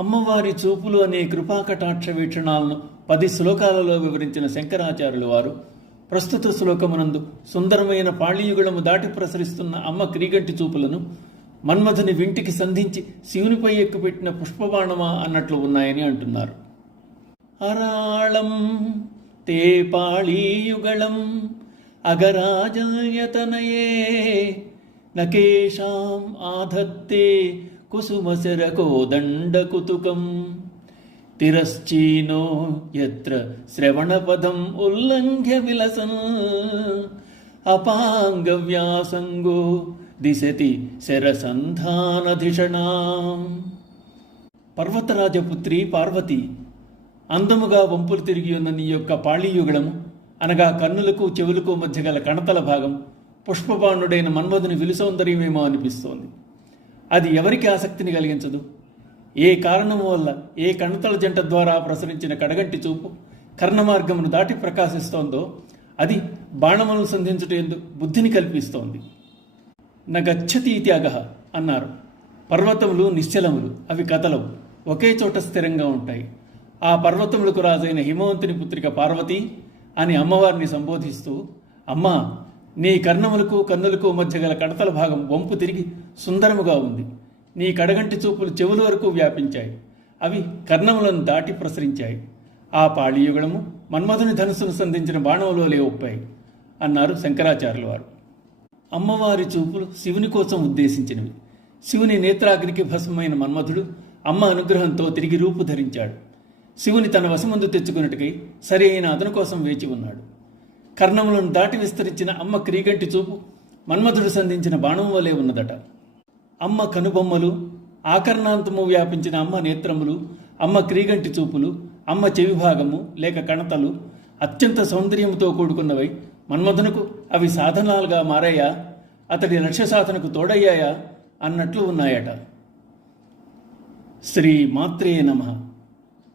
అమ్మవారి చూపులు అనే కృపాకటాక్ష వీక్షణాలను 10 శ్లోకాలలో వివరించిన శంకరాచార్యులు వారు ప్రస్తుత శ్లోకమునందు సుందరమైన పాళీయుగుళము దాటి ప్రసరిస్తున్న అమ్మ క్రీగంటి చూపులను మన్మధుని వింటికి సంధించి శివునిపై ఎక్కుపెట్టిన పుష్పబాణమా అన్నట్లు ఉన్నాయని అంటున్నారు. అరాళం తే పాళీయుగళం అగరాజయతనయే నకేషాం ఆధత్తే కుసుమశరకోదండకుతుకం తిరశ్చీనో యత్ర శ్రవణపదం ఉల్లంఘ్య విలసన్ అపాంగవ్యాసంగో దిశతి శరసంధానధిషణాం. పర్వతరాజపుత్రి పార్వతి, అందముగా వంపులు తిరిగి ఉన్న నీ యొక్క పాళీయుగళము అనగా కన్నులకు చెవులకు మధ్య గల కణతల భాగం పుష్పబాణుడైన మన్మధుని విలుసౌందర్యమేమో అనిపిస్తోంది. అది ఎవరికి ఆసక్తిని కలిగించదు? ఏ కారణము వల్ల ఏ కణతల జంట ద్వారా ప్రసరించిన కడగంటి చూపు కర్ణమార్గమును దాటి ప్రకాశిస్తోందో అది బాణమును సంధించుటేందు బుద్ధిని కల్పిస్తోంది. నగచ్చతి త్యాగ అన్నారు. పర్వతములు నిశ్చలములు, అవి కదలవు, ఒకే చోట స్థిరంగా ఉంటాయి. ఆ పర్వతములకు రాజైన హిమవంతుని పుత్రిక పార్వతి అని అమ్మవారిని సంబోధిస్తూ, అమ్మా, నీ కర్ణములకు కన్నులకు మధ్య గల కడతల భాగం వంపు తిరిగి సుందరముగా ఉంది. నీ కడగంటి చూపులు చెవుల వరకు వ్యాపించాయి, అవి కర్ణములను దాటి ప్రసరించాయి. ఆ పాళీయుగళము మన్మధుని ధనుసును సంధించిన బాణములోలే ఒప్పాయి అన్నారు శంకరాచార్యుల వారు. అమ్మవారి చూపులు శివుని కోసం ఉద్దేశించినవి. శివుని నేత్రాగ్నికి భస్మమైన మన్మధుడు అమ్మ అనుగ్రహంతో తిరిగి రూపు ధరించాడు. శివుని తన వశమందు తెచ్చుకున్నట్టుకై సరి అయిన అతని కోసం వేచి ఉన్నాడు. కర్ణములను దాటి విస్తరించిన అమ్మ క్రీగంటి చూపు మన్మధుడు సంధించిన బాణం వలె ఉన్నదట. అమ్మ కనుబొమ్మలు, ఆకర్ణాంతము వ్యాపించిన అమ్మ నేత్రములు, అమ్మ క్రీగంటి చూపులు, అమ్మ చెవి భాగము లేక కణతలు అత్యంత సౌందర్యముతో కూడుకున్నవై మన్మధునకు అవి సాధనాలుగా మారాయా, అతడి లక్ష్య సాధనకు తోడయ్యాయా అన్నట్లు ఉన్నాయట. శ్రీ మాత్రే నమః.